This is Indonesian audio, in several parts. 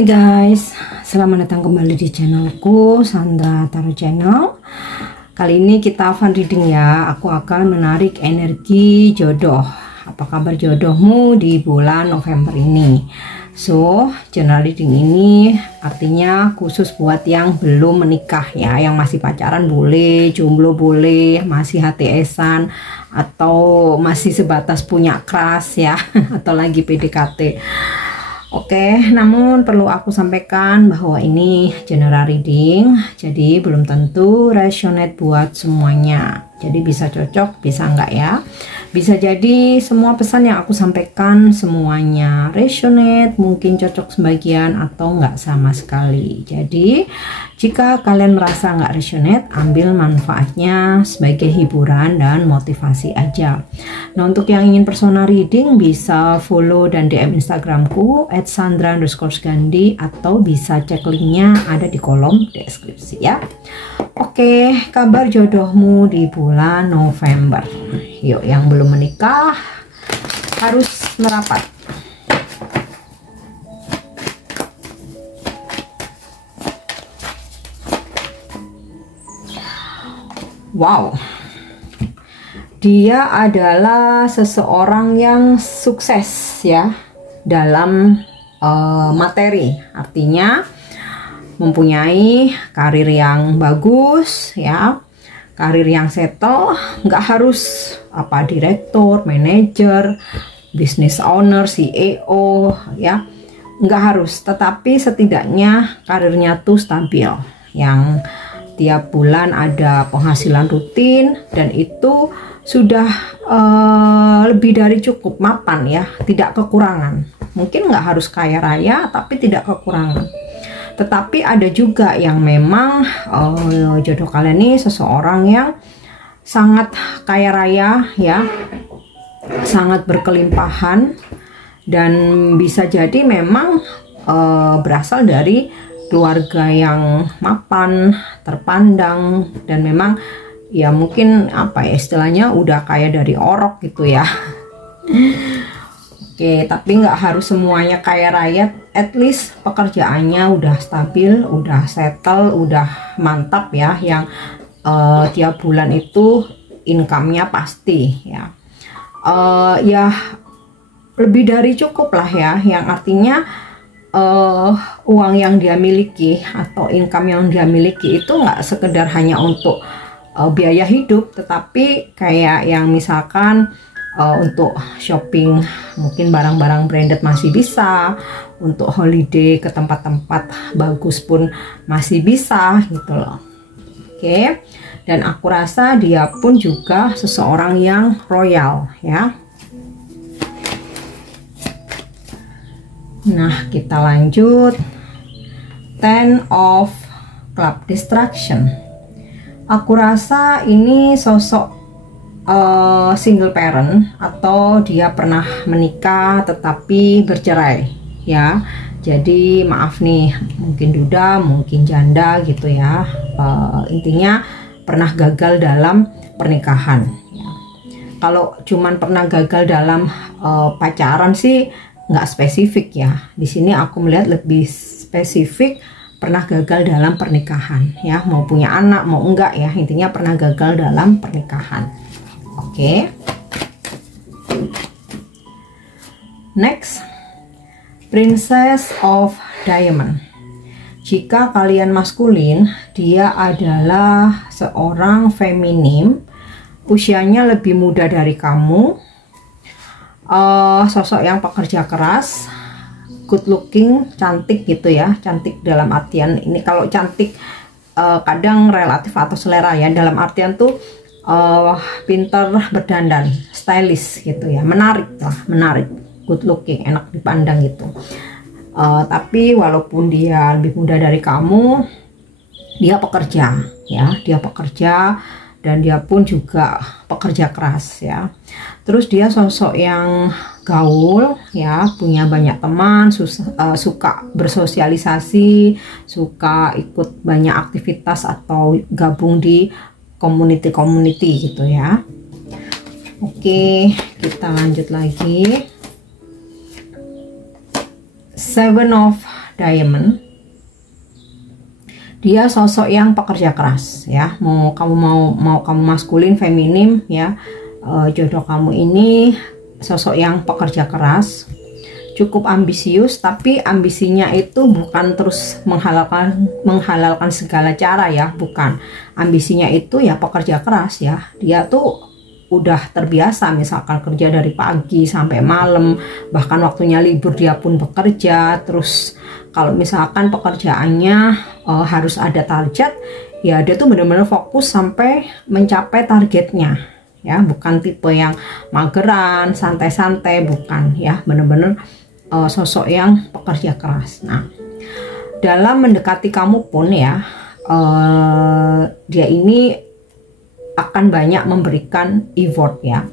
Hai guys, selamat datang kembali di channelku Sandra Tarot Channel. Kali ini kita fun reading ya. Aku akan menarik energi jodoh. Apa kabar jodohmu di bulan November ini? So, general reading ini artinya khusus buat yang belum menikah ya. Yang masih pacaran boleh, jomblo boleh, masih HTS-an, atau masih sebatas punya crush ya, atau lagi PDKT. Oke, namun perlu aku sampaikan bahwa ini general reading, jadi belum tentu resonate buat semuanya. Jadi bisa cocok, bisa enggak ya. Bisa jadi semua pesan yang aku sampaikan semuanya resonate, mungkin cocok sebagian atau enggak sama sekali. Jadi jika kalian merasa enggak resonate, ambil manfaatnya sebagai hiburan dan motivasi aja. Nah, untuk yang ingin personal reading bisa follow dan DM Instagramku @sandra_gandhi, atau bisa cek linknya ada di kolom deskripsi ya. Oke, kabar jodohmu di bulan November. Yuk, yang belum menikah harus merapat. Wow, dia adalah seseorang yang sukses ya dalam materi, artinya mempunyai karir yang bagus ya, karir yang settle, nggak harus apa direktur, manajer, business owner, CEO ya, nggak harus, tetapi setidaknya karirnya tuh stabil, yang tiap bulan ada penghasilan rutin, dan itu sudah lebih dari cukup, mapan ya, tidak kekurangan. Mungkin nggak harus kaya raya, tapi tidak kekurangan. Tetapi ada juga yang memang jodoh kalian ini seseorang yang sangat kaya raya ya, sangat berkelimpahan, dan bisa jadi memang berasal dari keluarga yang mapan, terpandang, dan memang ya mungkin apa ya istilahnya udah kaya dari orok gitu ya. Oke, tapi nggak harus semuanya kaya raya, at least pekerjaannya udah stabil, udah settle, udah mantap ya, yang tiap bulan itu income-nya pasti ya. Ya lebih dari cukup lah ya, yang artinya uang yang dia miliki atau income yang dia miliki itu nggak sekedar hanya untuk biaya hidup, tetapi kayak yang misalkan untuk shopping mungkin barang-barang branded masih bisa, untuk holiday ke tempat-tempat bagus pun masih bisa gitu loh. Oke, dan aku rasa dia pun juga seseorang yang royal ya. Nah, kita lanjut. Ten of Club Distraction. Aku rasa ini sosok single parent, atau dia pernah menikah tetapi bercerai ya. Jadi maaf nih, mungkin duda, mungkin janda gitu ya. Intinya pernah gagal dalam pernikahan ya. Kalau cuman pernah gagal dalam pacaran sih nggak spesifik ya. Di sini aku melihat lebih spesifik pernah gagal dalam pernikahan ya, mau punya anak mau enggak ya, intinya pernah gagal dalam pernikahan. Oke. Next, Princess of Diamond. Jika kalian maskulin, dia adalah seorang feminim, usianya lebih muda dari kamu, sosok yang pekerja keras, good looking, cantik gitu ya. Cantik dalam artian ini, kalau cantik kadang relatif atau selera ya, dalam artian tuh pinter berdandan, stylish gitu ya, menarik lah, menarik, good looking, enak dipandang gitu. Tapi walaupun dia lebih muda dari kamu, dia pekerja ya, dia pekerja, dan dia pun juga pekerja keras ya. Terus dia sosok yang gaul ya, punya banyak teman, suka bersosialisasi, suka ikut banyak aktivitas atau gabung di community gitu ya. Oke, kita lanjut lagi. Seven of Diamond. Dia sosok yang pekerja keras ya, mau kamu maskulin, feminim ya, jodoh kamu ini sosok yang pekerja keras, cukup ambisius, tapi ambisinya itu bukan terus menghalalkan segala cara ya, bukan. Ambisinya itu ya pekerja keras ya, dia tuh udah terbiasa misalkan kerja dari pagi sampai malam, bahkan waktunya libur dia pun bekerja. Terus kalau misalkan pekerjaannya harus ada target ya, dia tuh benar-benar fokus sampai mencapai targetnya ya, bukan tipe yang mageran, santai-santai, bukan ya, benar-benar sosok yang pekerja keras. Nah, dalam mendekati kamu pun ya, dia ini akan banyak memberikan effort ya,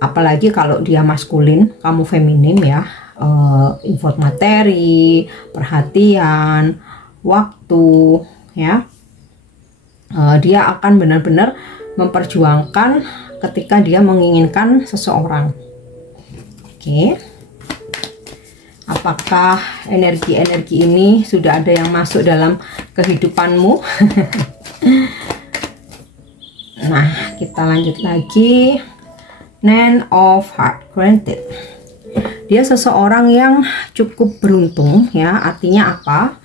apalagi kalau dia maskulin, kamu feminim ya, effort materi, perhatian, waktu ya, dia akan benar-benar memperjuangkan ketika dia menginginkan seseorang. Oke. Apakah energi-energi ini sudah ada yang masuk dalam kehidupanmu? Nah, kita lanjut lagi. Nine of Hearts, granted. Dia seseorang yang cukup beruntung ya. Artinya apa?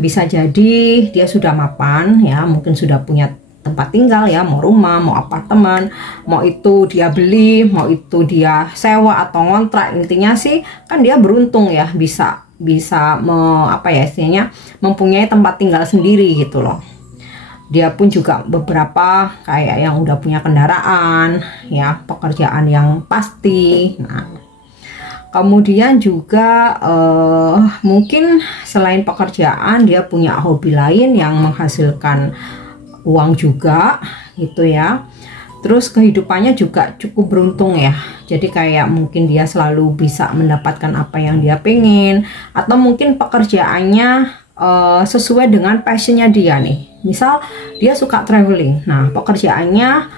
Bisa jadi dia sudah mapan ya, mungkin sudah punya tempat tinggal ya, mau rumah, mau apartemen, mau itu dia beli, mau itu dia sewa atau ngontrak. Intinya sih kan dia beruntung ya, bisa apa ya istilahnya, mempunyai tempat tinggal sendiri gitu loh. Dia pun juga beberapa kayak yang udah punya kendaraan ya, pekerjaan yang pasti. Nah, kemudian juga mungkin selain pekerjaan dia punya hobi lain yang menghasilkan uang juga gitu ya. Terus kehidupannya juga cukup beruntung ya, jadi kayak mungkin dia selalu bisa mendapatkan apa yang dia pengen, atau mungkin pekerjaannya sesuai dengan passionnya dia nih. Misal dia suka traveling, nah pekerjaannya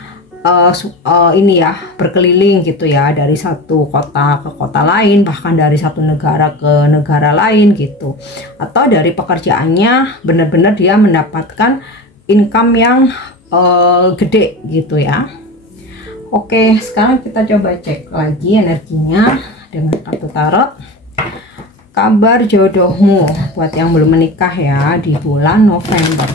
ini ya, berkeliling gitu ya, dari satu kota ke kota lain, bahkan dari satu negara ke negara lain gitu. Atau dari pekerjaannya benar-benar dia mendapatkan income yang gede gitu ya. Oke, sekarang kita coba cek lagi energinya dengan kartu tarot. Kabar jodohmu buat yang belum menikah ya di bulan November.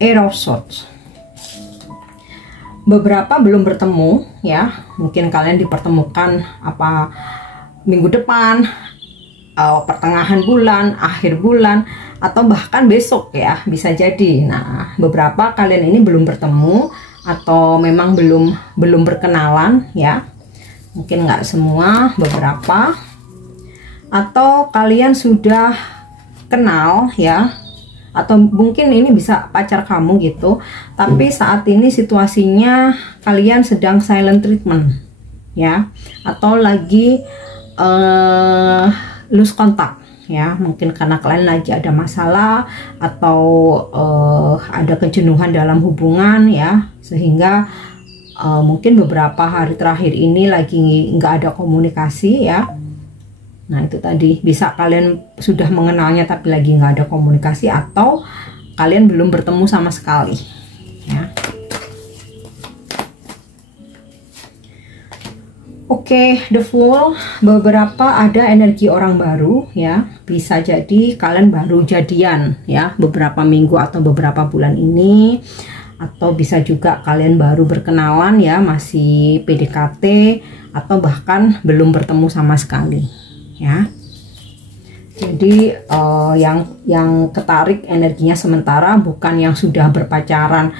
Eight of Swords. Beberapa belum bertemu ya, mungkin kalian dipertemukan apa minggu depan, pertengahan bulan, akhir bulan, atau bahkan besok ya, bisa jadi. Nah, beberapa kalian ini belum bertemu atau memang belum berkenalan ya, mungkin nggak semua, beberapa, atau kalian sudah kenal ya, atau mungkin ini bisa pacar kamu gitu, tapi saat ini situasinya kalian sedang silent treatment ya, atau lagi lose contact ya, mungkin karena kalian lagi ada masalah atau ada kejenuhan dalam hubungan ya, sehingga mungkin beberapa hari terakhir ini lagi nggak ada komunikasi ya. Nah, itu tadi bisa kalian sudah mengenalnya tapi lagi nggak ada komunikasi, atau kalian belum bertemu sama sekali ya. Oke, The Fool, beberapa ada energi orang baru ya, bisa jadi kalian baru jadian ya beberapa minggu atau beberapa bulan ini, atau bisa juga kalian baru berkenalan ya, masih PDKT, atau bahkan belum bertemu sama sekali ya. Jadi yang ketarik energinya sementara, bukan yang sudah berpacaran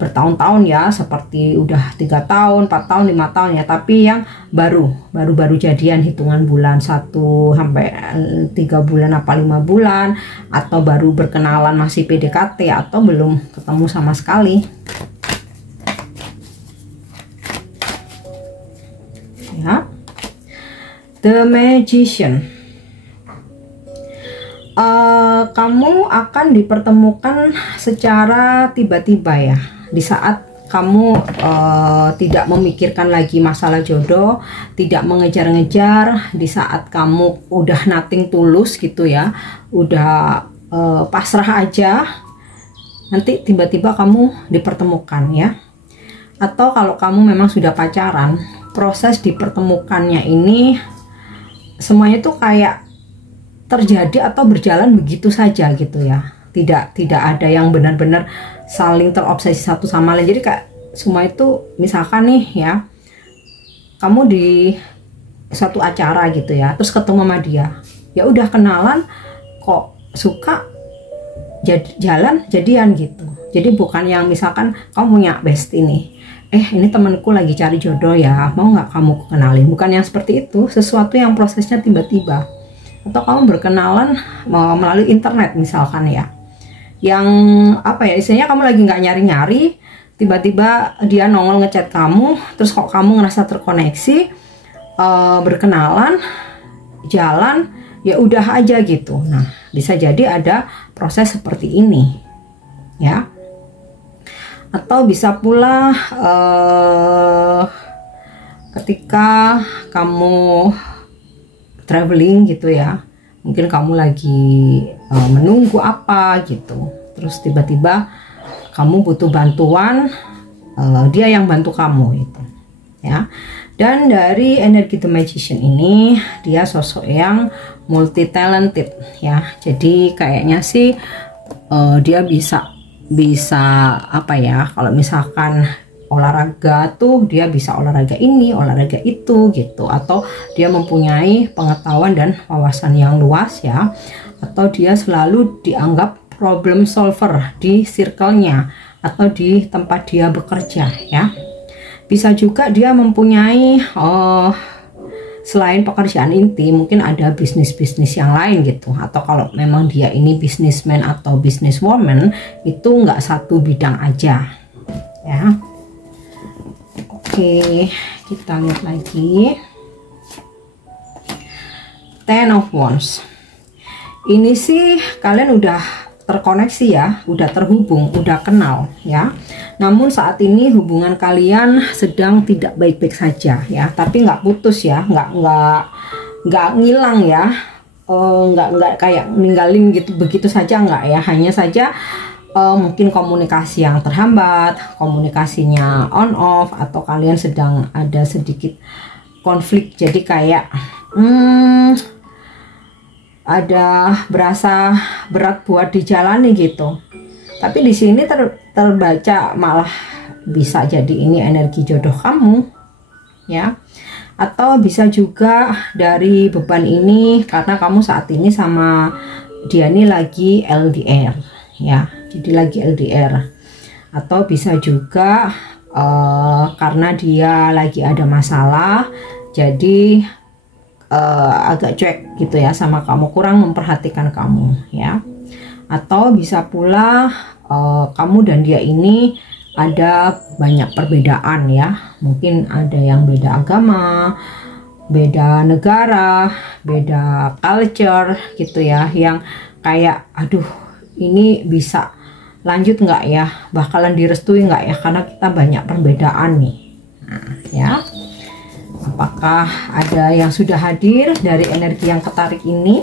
bertahun-tahun ya, seperti udah 3 tahun, 4 tahun, 5 tahun ya, tapi yang baru jadian hitungan bulan 1 sampai 3 bulan apa 5 bulan, atau baru berkenalan masih PDKT, atau belum ketemu sama sekali ya. The Magician. kamu akan dipertemukan secara tiba-tiba ya, di saat kamu tidak memikirkan lagi masalah jodoh, tidak mengejar-ngejar, di saat kamu udah nothing tulus gitu ya, udah pasrah aja, nanti tiba-tiba kamu dipertemukan ya. Atau kalau kamu memang sudah pacaran, proses dipertemukannya ini semuanya tuh kayak terjadi atau berjalan begitu saja gitu ya, tidak ada yang benar-benar saling terobsesi satu sama lain. Jadi kayak semua itu, misalkan nih ya, kamu di suatu acara gitu ya, terus ketemu sama dia, ya udah kenalan kok suka, jalan jadian gitu. Jadi bukan yang misalkan kamu punya bestie nih, ini temanku lagi cari jodoh ya, mau nggak kamu kenalin, bukan yang seperti itu. Sesuatu yang prosesnya tiba-tiba. Atau kamu berkenalan melalui internet misalkan ya, yang apa ya, istilahnya kamu lagi nggak nyari-nyari, tiba-tiba dia nongol ngechat kamu, terus kok kamu ngerasa terkoneksi, berkenalan, jalan, ya udah aja gitu. Nah, bisa jadi ada proses seperti ini ya. Atau bisa pula ketika kamu traveling gitu ya, mungkin kamu lagi menunggu apa gitu, terus tiba-tiba kamu butuh bantuan, dia yang bantu kamu itu ya. Dan dari energi The Magician ini, dia sosok yang multi talented ya. Jadi kayaknya sih dia bisa apa ya, kalau misalkan olahraga tuh dia bisa olahraga ini, olahraga itu gitu, atau dia mempunyai pengetahuan dan wawasan yang luas ya, atau dia selalu dianggap problem solver di circle-nya atau di tempat dia bekerja ya. Bisa juga dia mempunyai selain pekerjaan inti, mungkin ada bisnis-bisnis yang lain gitu. Atau kalau memang dia ini businessman atau businesswoman, itu nggak satu bidang aja ya. Oke, kita lihat lagi. Ten of Wands. Ini sih kalian udah terkoneksi ya, udah terhubung, udah kenal ya. Namun saat ini hubungan kalian sedang tidak baik-baik saja ya, tapi nggak putus ya, nggak ngilang ya, nggak kayak ninggalin gitu begitu saja, nggak ya. Hanya saja mungkin komunikasi yang terhambat, komunikasinya on off, atau kalian sedang ada sedikit konflik, jadi kayak ada berasa berat buat dijalani gitu. Tapi di sini terbaca malah bisa jadi ini energi jodoh kamu ya. Atau bisa juga dari beban ini karena kamu saat ini sama dia ini lagi LDR ya, jadi lagi LDR. Atau bisa juga karena dia lagi ada masalah, jadi agak cuek gitu ya sama kamu, kurang memperhatikan kamu ya. Atau bisa pula kamu dan dia ini ada banyak perbedaan ya, mungkin ada yang beda agama, beda negara, beda culture gitu ya, yang kayak aduh ini bisa lanjut nggak ya, bakalan direstui nggak ya, karena kita banyak perbedaan nih. Nah, ya, apakah ada yang sudah hadir dari energi yang ketarik ini?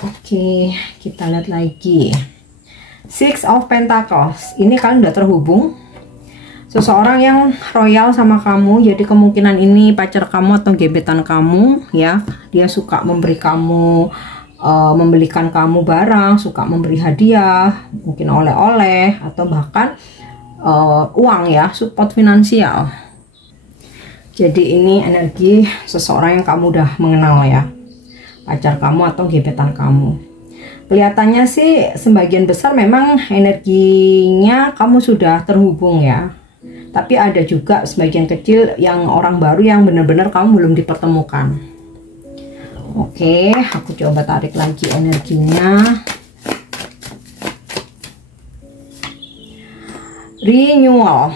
Oke, kita lihat lagi. Six of Pentacles. Ini kalian udah terhubung. Seseorang yang royal sama kamu, jadi kemungkinan ini pacar kamu atau gebetan kamu ya. Dia suka memberi kamu, membelikan kamu barang, suka memberi hadiah, mungkin oleh-oleh, atau bahkan uang ya, support finansial. Jadi ini energi seseorang yang kamu udah mengenal ya, pacar kamu atau gebetan kamu. Kelihatannya sih sebagian besar memang energinya kamu sudah terhubung ya. Tapi ada juga sebagian kecil yang orang baru yang benar-benar kamu belum dipertemukan. Oke, aku coba tarik lagi energinya. Renewal.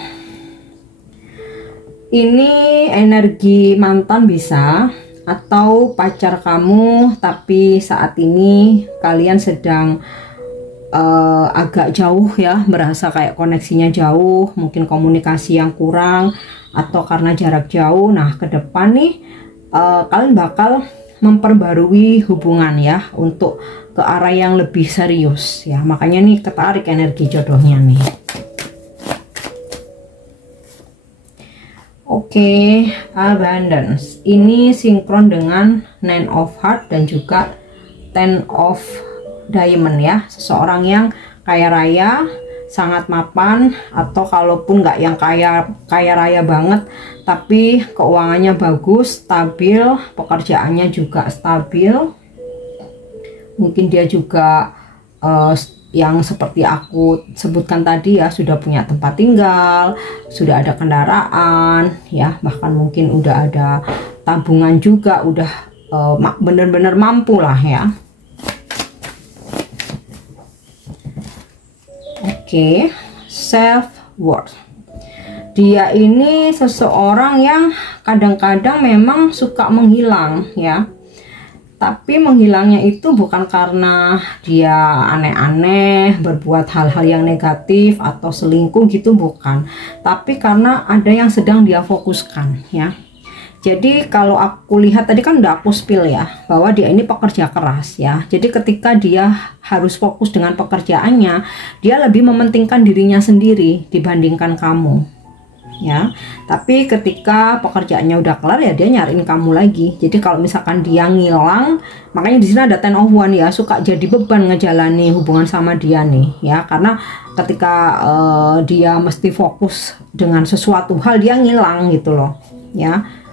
Ini energi mantan bisa, atau pacar kamu, tapi saat ini kalian sedang agak jauh ya, merasa kayak koneksinya jauh, mungkin komunikasi yang kurang atau karena jarak jauh. Nah, ke depan nih kalian bakal memperbarui hubungan ya, untuk ke arah yang lebih serius ya. Makanya nih ketarik energi jodohnya nih. Oke, abundance. Ini sinkron dengan Nine of Hearts dan juga Ten of Diamond ya. Seseorang yang kaya raya, sangat mapan, atau kalaupun nggak yang kaya raya banget, tapi keuangannya bagus, stabil, pekerjaannya juga stabil. Mungkin dia juga yang seperti aku sebutkan tadi ya, sudah punya tempat tinggal, sudah ada kendaraan ya, bahkan mungkin udah ada tabungan juga, udah bener-bener mampu lah ya. Oke, self-worth. Dia ini seseorang yang kadang-kadang memang suka menghilang ya. Tapi menghilangnya itu bukan karena dia aneh-aneh, berbuat hal-hal yang negatif atau selingkuh gitu, bukan. Tapi karena ada yang sedang dia fokuskan ya. Jadi kalau aku lihat tadi kan udah aku spill ya, bahwa dia ini pekerja keras ya. Jadi ketika dia harus fokus dengan pekerjaannya, dia lebih mementingkan dirinya sendiri dibandingkan kamu ya. Tapi ketika pekerjaannya udah kelar ya, dia nyariin kamu lagi. Jadi kalau misalkan dia ngilang, makanya di sini ada Ten of Wands ya, suka jadi beban ngejalani hubungan sama dia nih ya. Karena ketika dia mesti fokus dengan sesuatu hal, dia ngilang gitu loh ya.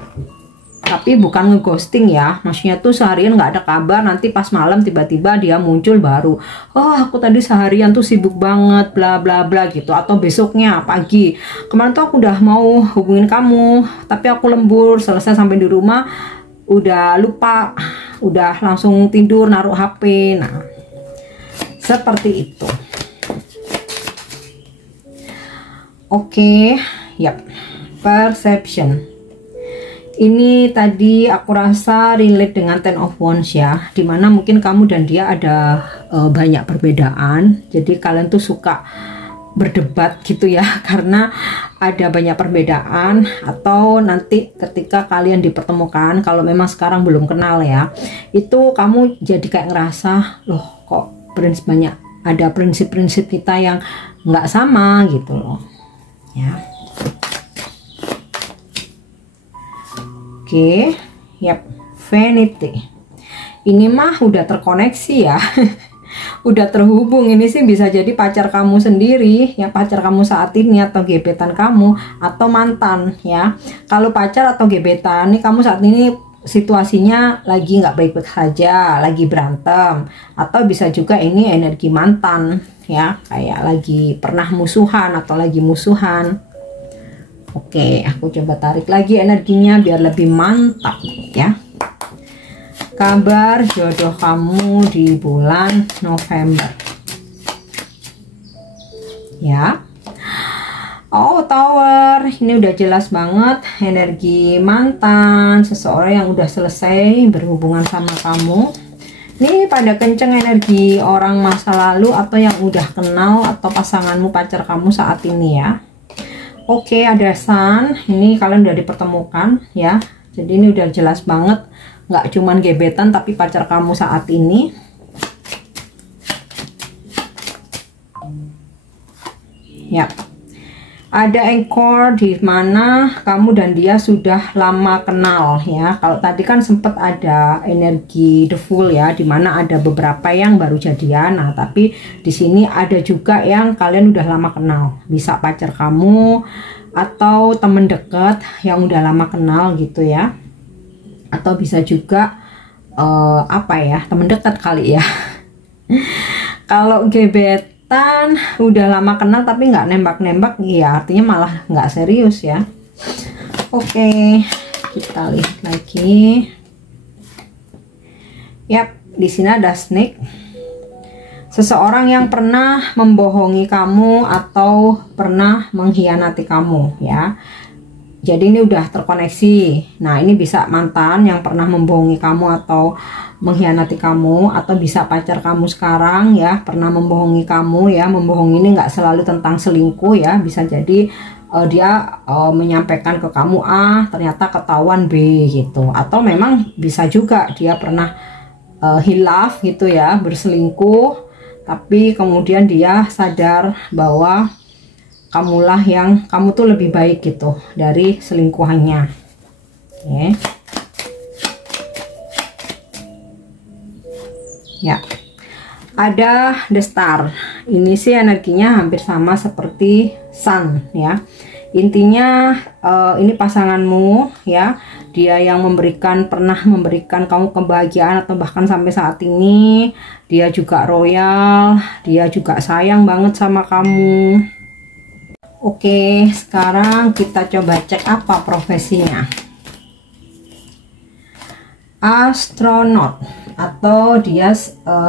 Tapi bukan ngeghosting ya, maksudnya tuh seharian nggak ada kabar, nanti pas malam tiba-tiba dia muncul baru, oh aku tadi seharian tuh sibuk banget bla bla bla gitu. Atau besoknya pagi, kemarin tuh aku udah mau hubungin kamu tapi aku lembur, selesai sampai di rumah udah lupa, udah langsung tidur naruh HP. Nah seperti itu. Oke, yap, perception. Ini tadi aku rasa relate dengan Ten of Wands ya, dimana mungkin kamu dan dia ada banyak perbedaan. Jadi kalian tuh suka berdebat gitu ya, karena ada banyak perbedaan. Atau nanti ketika kalian dipertemukan, kalau memang sekarang belum kenal ya, itu kamu jadi kayak ngerasa, loh kok ada prinsip-prinsip kita yang nggak sama gitu loh ya. Oke, yap, vanity. Ini mah udah terkoneksi ya. Udah terhubung. Ini sih bisa jadi pacar kamu sendiri, ya pacar kamu saat ini, atau gebetan kamu, atau mantan ya. Kalau pacar atau gebetan nih, kamu saat ini situasinya lagi nggak baik-baik saja, lagi berantem, atau bisa juga ini energi mantan ya, kayak lagi pernah musuhan atau lagi musuhan. Oke, aku coba tarik lagi energinya biar lebih mantap ya. Kabar jodoh kamu di bulan November ya. Oh, Tower. Ini udah jelas banget energi mantan, seseorang yang udah selesai berhubungan sama kamu. Ini pada kenceng energi orang masa lalu atau yang udah kenal, atau pasanganmu, pacar kamu saat ini ya. Oke, ada Sun. Ini kalian udah dipertemukan ya. Jadi ini udah jelas banget, nggak cuman gebetan tapi pacar kamu saat ini. Ya, ada Anchor, di mana kamu dan dia sudah lama kenal ya. Kalau tadi kan sempat ada energi The Fool ya, di mana ada beberapa yang baru jadian. Nah, tapi di sini ada juga yang kalian udah lama kenal. Bisa pacar kamu atau temen deket yang udah lama kenal gitu ya. Atau bisa juga apa ya, temen dekat kali ya. Kalau gebetan udah lama kenal tapi nggak nembak-nembak ya, artinya malah nggak serius ya. Oke, kita lihat lagi. Yap, di sini ada Snake. Seseorang yang pernah membohongi kamu atau pernah mengkhianati kamu ya. Jadi ini udah terkoneksi. Nah, ini bisa mantan yang pernah membohongi kamu atau mengkhianati kamu, atau bisa pacar kamu sekarang ya, pernah membohongi kamu ya. Membohongi ini nggak selalu tentang selingkuh ya, bisa jadi dia menyampaikan ke kamu A, ternyata ketahuan B gitu. Atau memang bisa juga dia pernah hilaf gitu ya, berselingkuh, tapi kemudian dia sadar bahwa kamu tuh lebih baik gitu dari selingkuhannya. Oke. Ya, ada The Star. Ini sih energinya hampir sama seperti Sun ya. Intinya ini pasanganmu ya, dia yang pernah memberikan kamu kebahagiaan, atau bahkan sampai saat ini dia juga royal, dia juga sayang banget sama kamu. Oke, sekarang kita coba cek apa profesinya. Astronot, atau dia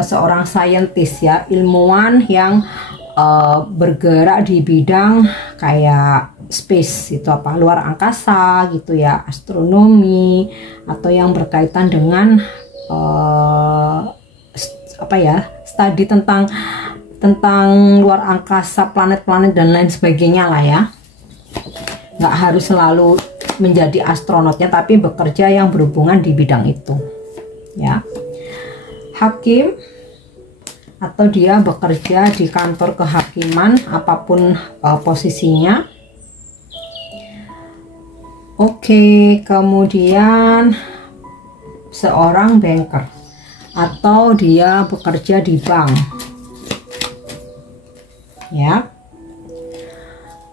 seorang saintis ya, ilmuwan yang bergerak di bidang kayak space itu, apa, luar angkasa gitu ya, astronomi, atau yang berkaitan dengan apa ya, studi tentang luar angkasa, planet-planet dan lain sebagainya lah ya. Nggak harus selalu menjadi astronotnya, tapi bekerja yang berhubungan di bidang itu ya. Hakim, atau dia bekerja di kantor kehakiman apapun posisinya. Oke, kemudian seorang banker, atau dia bekerja di bank ya.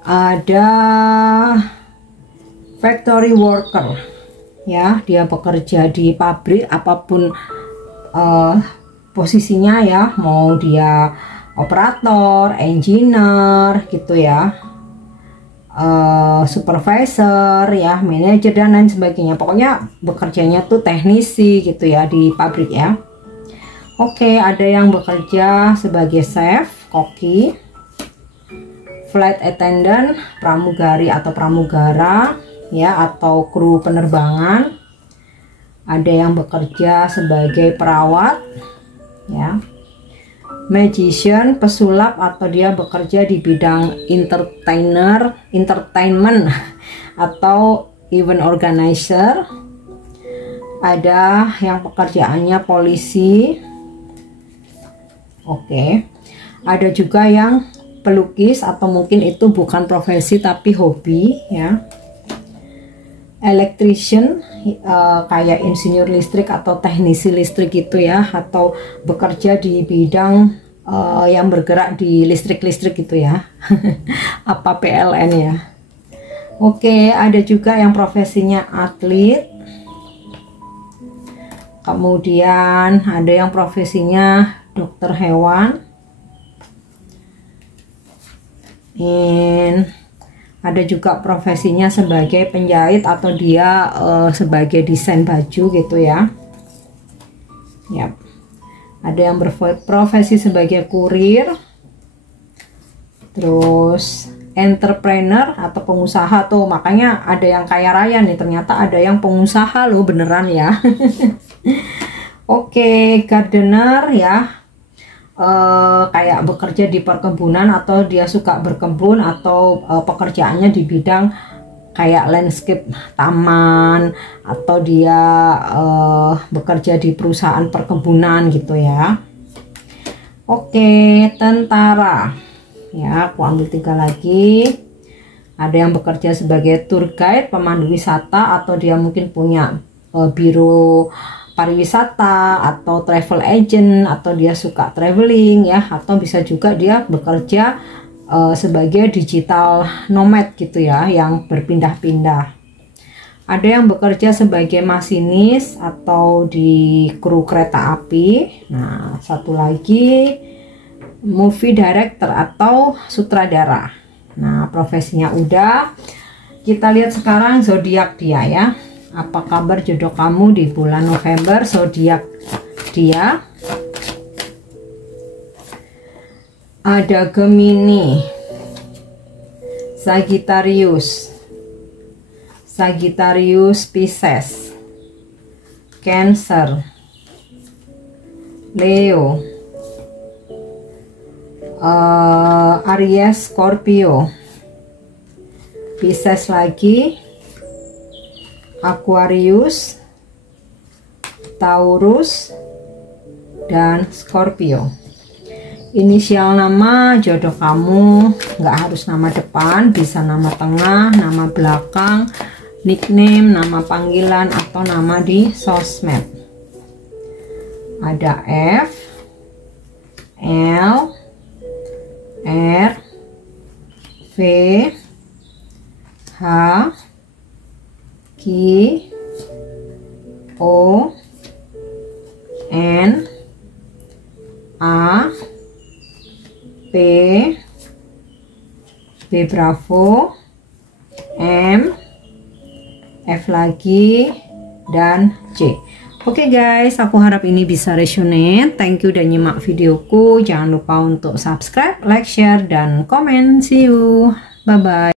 Ada factory worker ya, dia bekerja di pabrik apapun posisinya ya, mau dia operator, engineer gitu ya, supervisor ya, manajer dan lain sebagainya. Pokoknya bekerjanya tuh teknisi gitu ya di pabrik ya. Oke, ada yang bekerja sebagai chef, koki, flight attendant, pramugari atau pramugara ya, atau kru penerbangan. Ada yang bekerja sebagai perawat ya, magician, pesulap, atau dia bekerja di bidang entertainment atau event organizer. Ada yang pekerjaannya polisi. Oke, ada juga yang pelukis, atau mungkin itu bukan profesi tapi hobi ya. Electrician, kayak insinyur listrik atau teknisi listrik gitu ya, atau bekerja di bidang yang bergerak di listrik gitu ya. Apa PLN ya. Oke, ada juga yang profesinya atlet. Kemudian ada yang profesinya dokter hewan. Ada juga profesinya sebagai penjahit, atau dia sebagai desain baju gitu ya. Yap. Ada yang berprofesi sebagai kurir. Terus entrepreneur atau pengusaha tuh, makanya ada yang kaya raya nih, ternyata ada yang pengusaha loh, beneran ya. Oke, gardener ya, kayak bekerja di perkebunan, atau dia suka berkebun, atau pekerjaannya di bidang kayak landscape, taman, atau dia bekerja di perusahaan perkebunan gitu ya. Oke, tentara ya, aku ambil 3 lagi. Ada yang bekerja sebagai tour guide, pemandu wisata, atau dia mungkin punya biro pariwisata atau travel agent, atau dia suka traveling ya, atau bisa juga dia bekerja sebagai digital nomad gitu ya, yang berpindah-pindah. Ada yang bekerja sebagai masinis atau di kru kereta api. Nah, satu lagi movie director atau sutradara. Nah, profesinya udah. Kita lihat sekarang zodiak dia ya. Apa kabar jodoh kamu di bulan November? Zodiak dia ada Gemini, Sagittarius, Sagittarius, Pisces, Cancer, Leo, Aries, Scorpio, Pisces lagi, Aquarius, Taurus, dan Scorpio. Inisial nama jodoh kamu nggak harus nama depan, bisa nama tengah, nama belakang, nickname, nama panggilan, atau nama di sosmed. Ada F, L, R, V, H, Q, O, N, A, P, B Bravo, M, F lagi, dan C. Oke guys, aku harap ini bisa resonate. Thank you udah nyimak videoku. Jangan lupa untuk subscribe, like, share, dan komen. See you. Bye-bye.